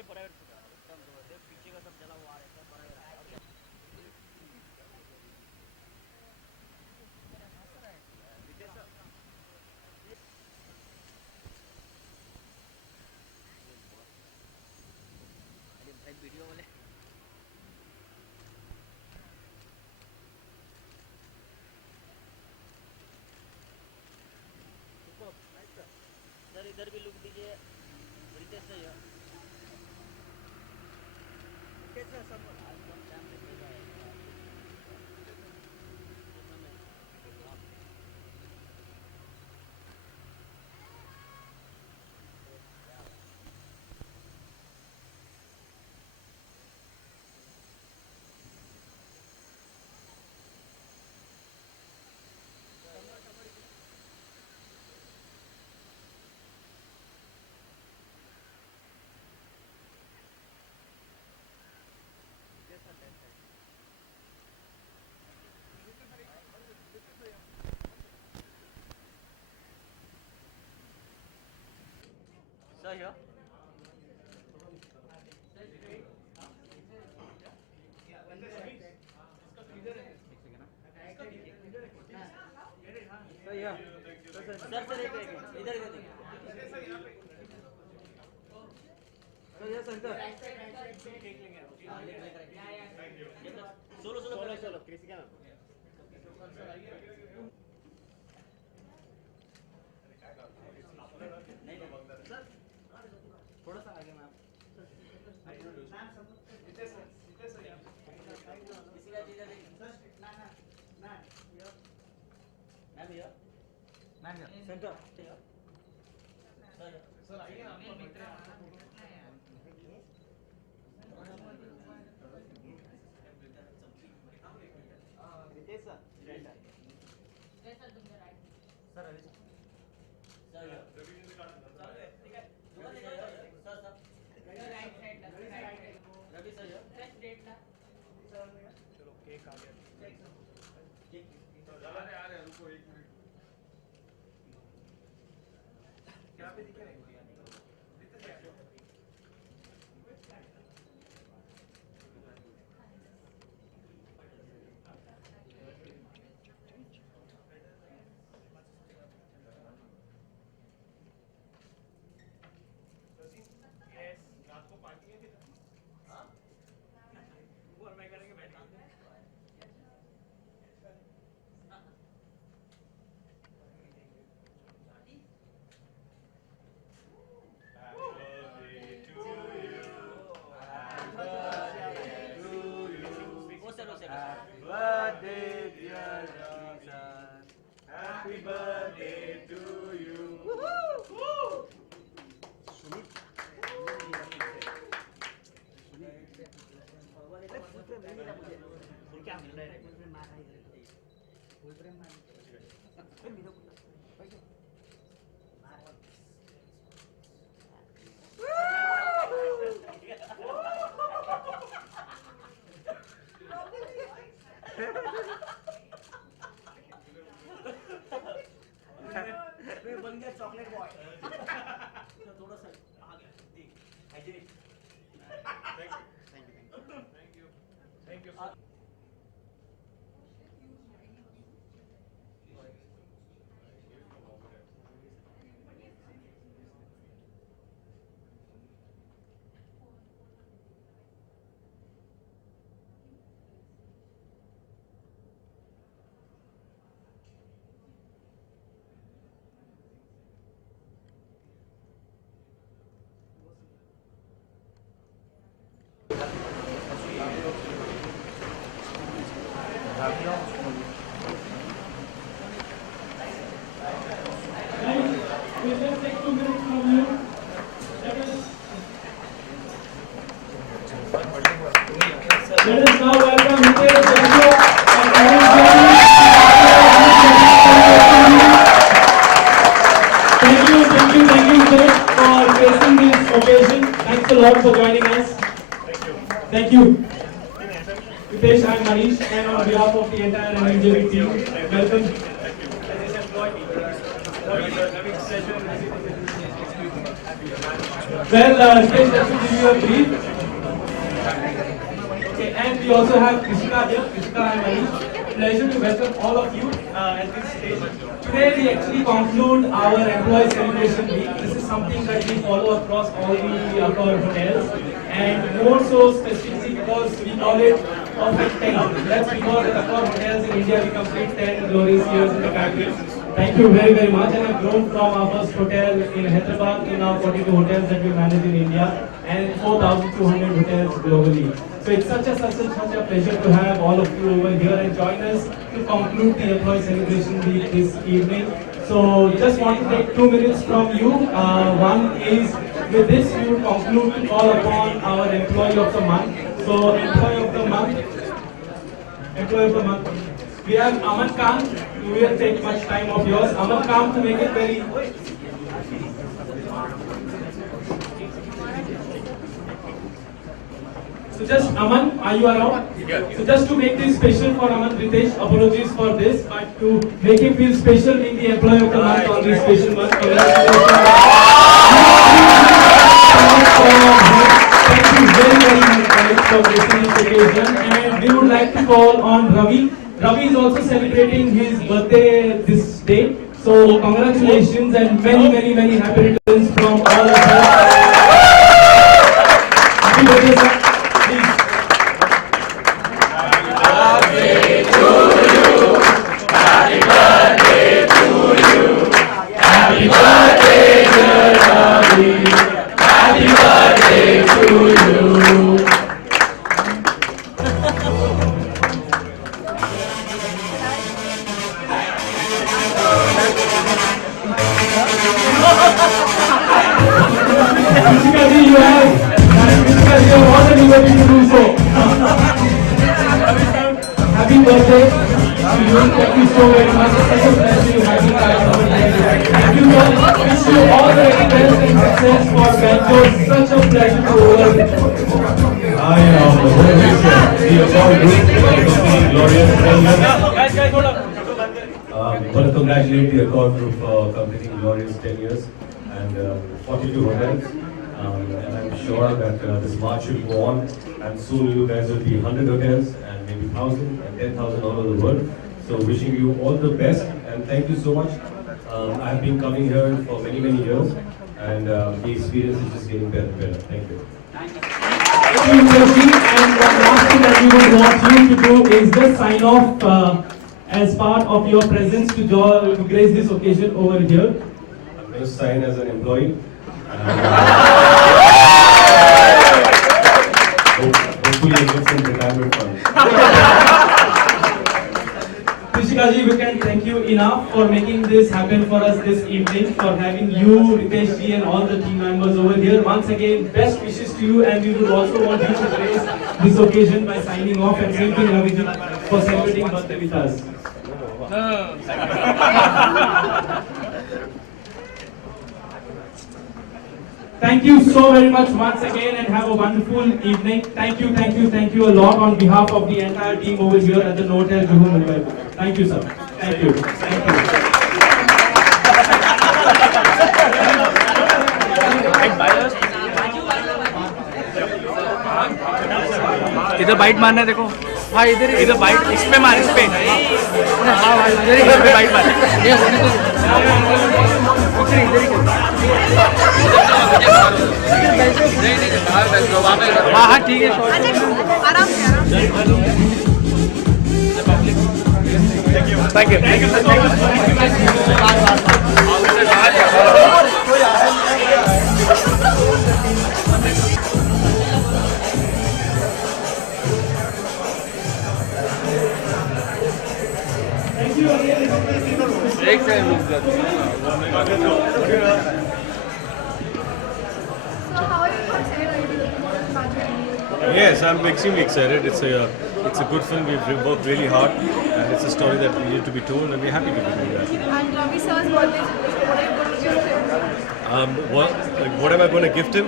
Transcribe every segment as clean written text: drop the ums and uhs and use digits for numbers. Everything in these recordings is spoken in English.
नहीं बराबर एकदम जबरदस्त पीछे का सब चला हुआ है एकदम बराबर है वीडियो वाले सर इधर भी लुक दीजिए रितेश सही है कैसा सब सही है सही है सर सर एक इधर इधर सोलो सोलो सोलो सोलो किसी का सर थोड़ा सा आगे मैम सेंटर सर आइए ना सर अभी रवि सर चलो केक आ गया रुको एक मिनट क्या पे दिख रहा है birthday, dear Jesus. Happy birthday to you. Woohoo! क्या मिल रहा है बन गया चॉकलेट बॉय थोड़ा सा आ गया देख hygienic thank you We just take 2 minutes from you. Let us now welcome Hitesh Janjo and Arun Jain. Thank you, sir, for gracing this occasion. Thanks a lot for joining us. Thank you. Hitesh and Manish, and on behalf of the entire engineering team, welcome. Well, Ritesh, let me give you a brief. Okay, and we also have Krishika here. Krishika and Manish. Pleasure to welcome all of you at this stage. Today we actually conclude our employee celebration week. This is something that we follow across all the our hotels, and more so specifically because we call it Perfect 10. That's because at Accor Hotels in India we complete 10 glorious years in the country. Thank you very, very much. And I've grown from our first hotel in Hyderabad to now 42 hotels that we manage in India and 4,200 hotels globally. So it's such a pleasure to have all of you over here and join us to conclude the employee celebration week this evening. So just want to take 2 minutes from you. One is with this we will conclude to call upon our employee of the month. So employee of the month. We have Aman Khan. We will take much time of yours. Aman Khan, to make it very. So just Aman, are you around? Yeah. So just to make this special for Aman, Ritesh, apologies for this, but to make him feel special, being the employee of the month on this special month. Thank you very much for gracing this occasion, and we would like to call on Ravi. Ravi is also celebrating his birthday this day. So congratulations and many happy returns from all of us. Happy birthday, sir. Please. Happy birthday to you. Happy birthday, dear Ravi. Happy birthday to you. Basically, you have all the liberty to do so. Happy birthday to you. Thank you so very much. It's such a pleasure to have you guys over here. Thank you all. Wish you all the very best and success for Banjo. Such a pleasure to work. I am the whole the Accor Group company glorious 10 years. Want to congratulate the Accor Group for completing glorious 10 years and 42 hotels. And I'm sure that this march will go on, and soon you guys will be 100 hotels and maybe 1,000 and 10,000 all over the world. So wishing you all the best and thank you so much. I've been coming here for many years, and the experience is just getting better and better. Thank you. Thank you, Joshi. And the last thing that we would want you to do is just sign off as part of your presence to grace this occasion over here. I'm going to sign as an employee. Hopefully I get some retirement fund. Krishika ji, we can thank you enough for making this happen for us this evening, for having you, Ritesh ji and all the team members over here. Once again, best wishes to you, and we would also want you to grace this occasion by signing off and thanking Ravi ji for celebrating birthday with us. Thank you so very much once again and have a wonderful evening. Thank you a lot on behalf of the entire team over here at the Novotel Juhu Mumbai. Thank you, sir. Thank you. इधर bite मारना है देखो हाँ इधर bite इस पे मार इस पे हाँ इधर ही बाइट मार ये हाँ हाँ ठीक है आराम से थैंक यू एक second Yes, I'm extremely excited. It's a good film. We've worked really hard, and it's a story that we need to be told, and we're happy to be doing that. And Ravi sir's birthday, what are you going to give him? What am I going to gift him?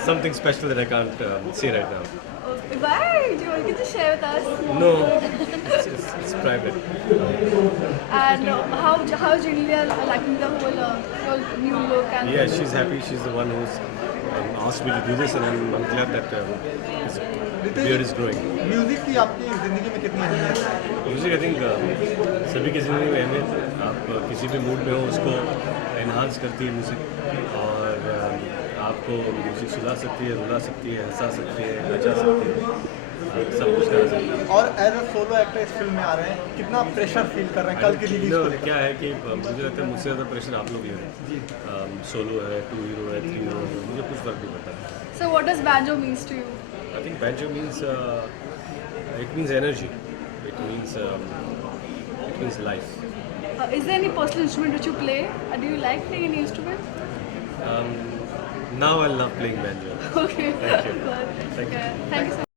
Something special that I can't say right now. Why? Do you want to share with us? No, it's private. And how Julia liking the whole new look? And Yeah, she's happy. She's the one who's asked me to do this, and I'm glad that his beard is growing. Music की आपकी जिंदगी में कितनी अहमियत है? Music I think सभी की ज़िंदगी में अहमियत है. आप किसी भी मूड में हो उसको एनहांस करती है म्यूज़िक, और आपको म्यूज़िक सुला सकती है, रुला सकती है, हंसा सकती है, नचा सकती है, सब कुछ करा सकती है. और एज अ सोलो एक्टर इस फिल्म में आ रहे हैं, कितना प्रेशर फील कर रहे हैं कल की रिलीज को लेकर? क्या है कि मुझे लगता है मुझसे ज़्यादा प्रेशर आप लोग ले रहे हैं. सोलो है, 2 हीरो है, 3 हीरो है, मुझे कुछ फर्क नहीं पड़ता. So what does banjo means to you? I think banjo means it means energy. It means life. Is there any personal instrument which you play? Do you like playing any instrument? Now I love playing banjo. Okay. Thank you. Good. Thank you. Yeah. Thank you so much.